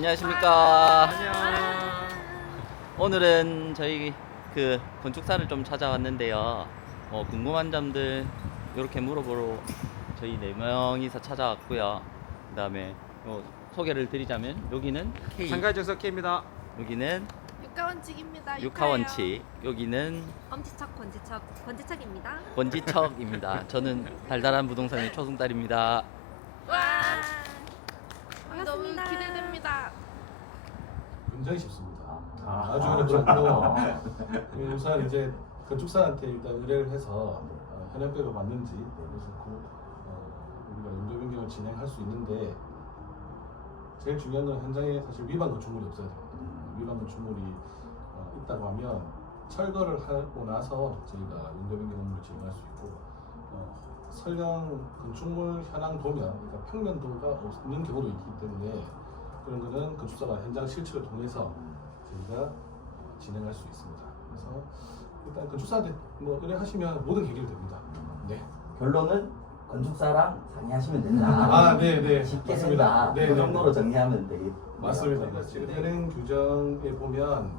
안녕하십니까. 안녕. 오늘은 저희 건축사를 좀 찾아왔는데요. 궁금한 점들 이렇게 물어보러 저희 4명이서 찾아왔고요. 그 다음에 소개를 드리자면 여기는 K, 상가정석 K입니다. 여기는 육가원칙입니다. 육하원칙, 여기는 엄지척 권지척입니다. 권지척입니다. 저는 달달한 부동산의 초승달입니다. 와, 너무 반갑습니다. 기대됩니다. 굉장히 쉽습니다. 아주 어렵지 않고 우선 이제 건축사한테 일단 의뢰를 해서 현역배가 맞는지 그래서 우리가 용도 변경을 진행할 수 있는데 제일 중요한 건 현장에 사실 위반 건축물이 없어야 됩니다. 위반 건축물이 있다고 하면 철거를 하고 나서 저희가 용도 변경 업무를 진행할 수 있고 설령 건축물 현황 도면, 그러니까 평면도가 없는 경우도 있기 때문에 그런 거는 건축사가 현장 실측을 통해서 저희가 진행할 수 있습니다. 그래서 일단 건축사한테 의뢰하시면 모든 해결됩니다. 네. 결론은 건축사랑 상의하시면 된다. 아, 네. 쉽게 맞습니다. 된다. 네, 그 네. 정도로 정리하면 되겠. 맞습니다. 지금 현행 규정에 보면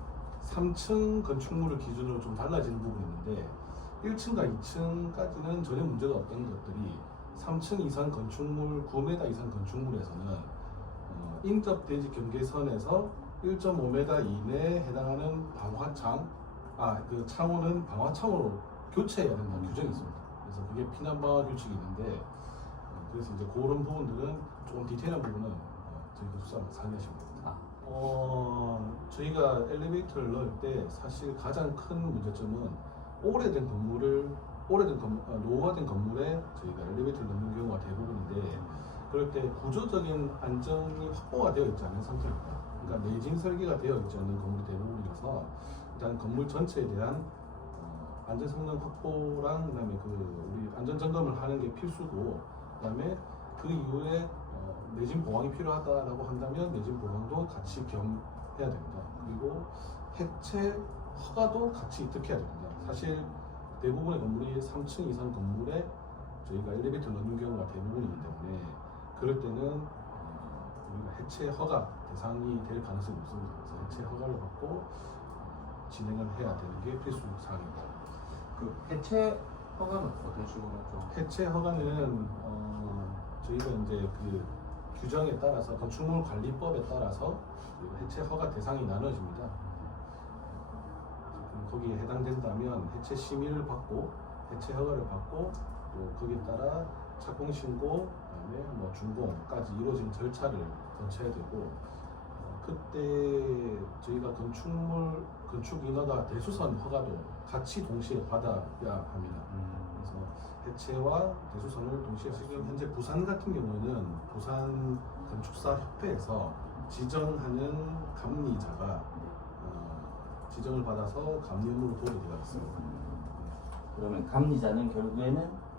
3층 건축물을 기준으로 좀 달라지는 부분이 있는데 1층과 2층까지는 전혀 문제가 없던 것들이 3층 이상 건축물, 9m 이상 건축물에서는 인접대지 경계선에서 1.5m 이내에 해당하는 방화창, 그 창호는 방화창으로 교체해야 된다는 규정이 있습니다. 그래서 그게 피난방화 규칙이 있는데 그래서 이제 그런 부분들은 조금 디테일한 부분은 저희 건축사랑 상의하시면 됩니다. 저희가 엘리베이터를 넣을 때 사실 가장 큰 문제점은 오래된 노후화된 건물에 저희가 엘리베이터를 넣는 경우가 대부분인데 그럴 때 구조적인 안정이 확보가 되어 있지 않은 상태입니다. 그러니까 내진 설계가 되어 있지 않는 건물이 대부분이라서 일단 건물 전체에 대한 안전 성능 확보랑 그다음에 우리 안전 점검을 하는 게 필수고 그다음에 그 이후에 내진 보강이 필요하다라고 한다면 내진 보강도 같이 겸해야 됩니다. 그리고 해체 허가도 같이 득해야 됩니다. 사실 대부분의 건물이 3층 이상 건물에 저희가 엘리베이터를 넣는 경우가 대부분이기 때문에 그럴 때는 우리가 해체 허가 대상이 될 가능성이 없습니다. 그래서 해체 허가를 받고 진행을 해야 되는 게 필수 사항입니다. 그 해체 허가는 어떤 식으로 좀? 해체 허가는 저희가 이제 그 규정에 따라서 건축물 관리법에 따라서 해체 허가 대상이 나눠집니다. 거기에 해당된다면 해체 심의를 받고 해체 허가를 받고 또 거기에 따라 착공 신고 그다음에 준공까지 이루어진 절차를 거쳐야 되고 그때 저희가 건축 인허가 대수선 허가도 같이 동시에 받아야 합니다. 그래서 해체와 대수선을 동시에 지금 현재 부산 같은 경우는 부산 건축사 협회에서 지정하는 감리자가 지정을 받아서 감리 업무로 도입이 되어 있습니다. 그러면 감리자는 결국에는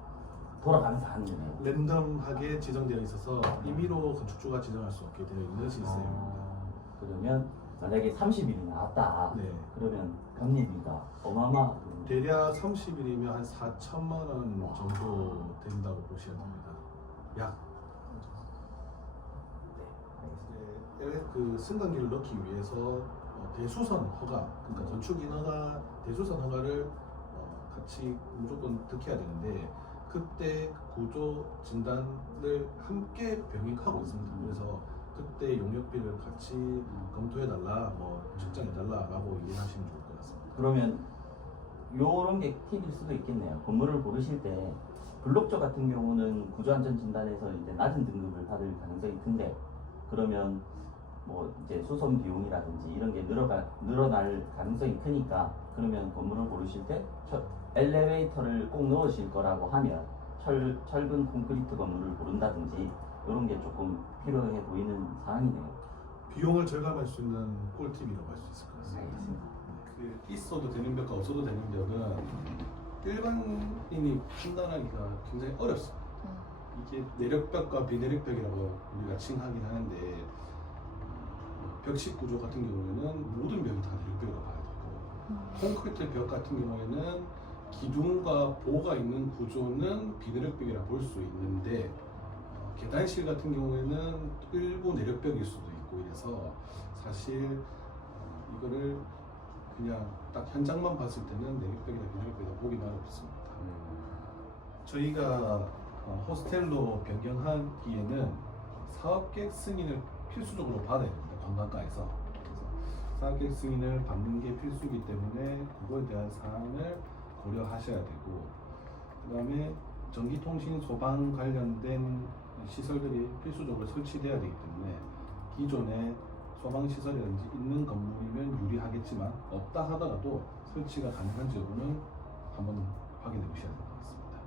돌아가면서 하는 거네요. 랜덤하게 지정되어 있어서 임의로 건축주가 지정할 수 없게 되어 있는 시스템입니다. 그러면 만약에 30일이 나왔다. 네. 그러면 감리비가 어마어마. 대략 30일이면 한 4천만 원 정도 된다고 보시면 됩니다. 약. 네, 알겠습니다. 그 승강기를 넣기 위해서 대수선 허가, 그러니까 건축 인허가, 대수선 허가를 같이 무조건 득해야 되는데 그때 구조 진단을 함께 병행하고 있습니다. 그래서 그때 용역비를 같이 검토해달라, 측정해달라라고 이해하시면 좋을 것 같습니다. 그러면 요런 게 팁일 수도 있겠네요. 건물을 고르실 때 블록조 같은 경우는 구조안전진단에서 이제 낮은 등급을 받을 가능성이 큰데 그러면 이제 수송 비용이라든지 이런 게 늘어날 가능성이 크니까 그러면 건물을 고르실 때 엘리베이터를 꼭 넣으실 거라고 하면 철근 콘크리트 건물을 고른다든지 이런 게 조금 필요해 보이는 사항이네요. 비용을 절감할 수 있는 꿀팁이라고 할 수 있을 것 같습니다. 알겠습니다. 있어도 되는 벽과 없어도 되는 벽은 일반인이 판단하기가 굉장히 어렵습니다. 이게 내력벽과 비내력벽이라고 우리가 칭하긴 하는데 벽식 구조 같은 경우에는 모든 벽이 다 내력벽으로 가야 되고 콘크리트 벽 같은 경우에는 기둥과 보가 있는 구조는 비내력벽이라 볼 수 있는데 계단실 같은 경우에는 일부 내력벽일 수도 있고 그래서 사실 이거를 그냥 딱 현장만 봤을 때는 내격벽이나 비내격벽이나 보기는 어렵습니다. 저희가 호스텔로 변경하기에는 사업계획 승인을 필수적으로 받아야 됩니다. 관광가에서. 그래서 사업계획 승인을 받는 게 필수이기 때문에 그거에 대한 사항을 고려하셔야 되고, 그 다음에 전기통신 소방 관련된 시설들이 필수적으로 설치돼야 되기 때문에 기존에 소방시설이라든지 있는 건물이면 유리하겠지만 없다 하더라도 설치가 가능한지 여부는 한번 확인해 보셔야 될 것 같습니다.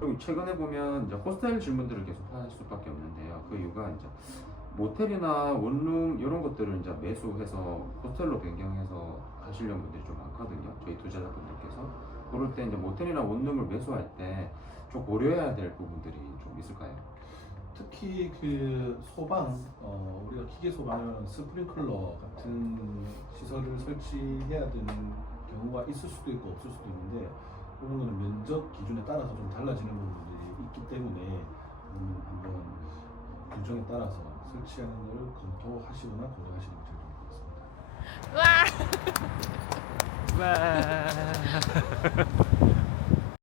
그리고 최근에 보면 이제 호스텔 질문들을 계속 하실 수밖에 없는데요. 그 이유가 이제 모텔이나 원룸 이런 것들을 이제 매수해서 호스텔로 변경해서 하시려는 분들이 좀 많거든요. 저희 투자자분들께서 그럴 때 이제 모텔이나 원룸을 매수할 때 좀 고려해야 될 부분들이 좀 있을까요? 특히 그 소방, 우리가 기계 소방이나 스프링클러 같은 시설을 설치해야 되는 경우가 있을 수도 있고 없을 수도 있는데, 그런 거는 면적 기준에 따라서 좀 달라지는 부분들이 있기 때문에 한번 규정에 따라서 설치하는 걸 검토하시거나 고려하시는 게 제일 좋을 것 같습니다. 와. 와.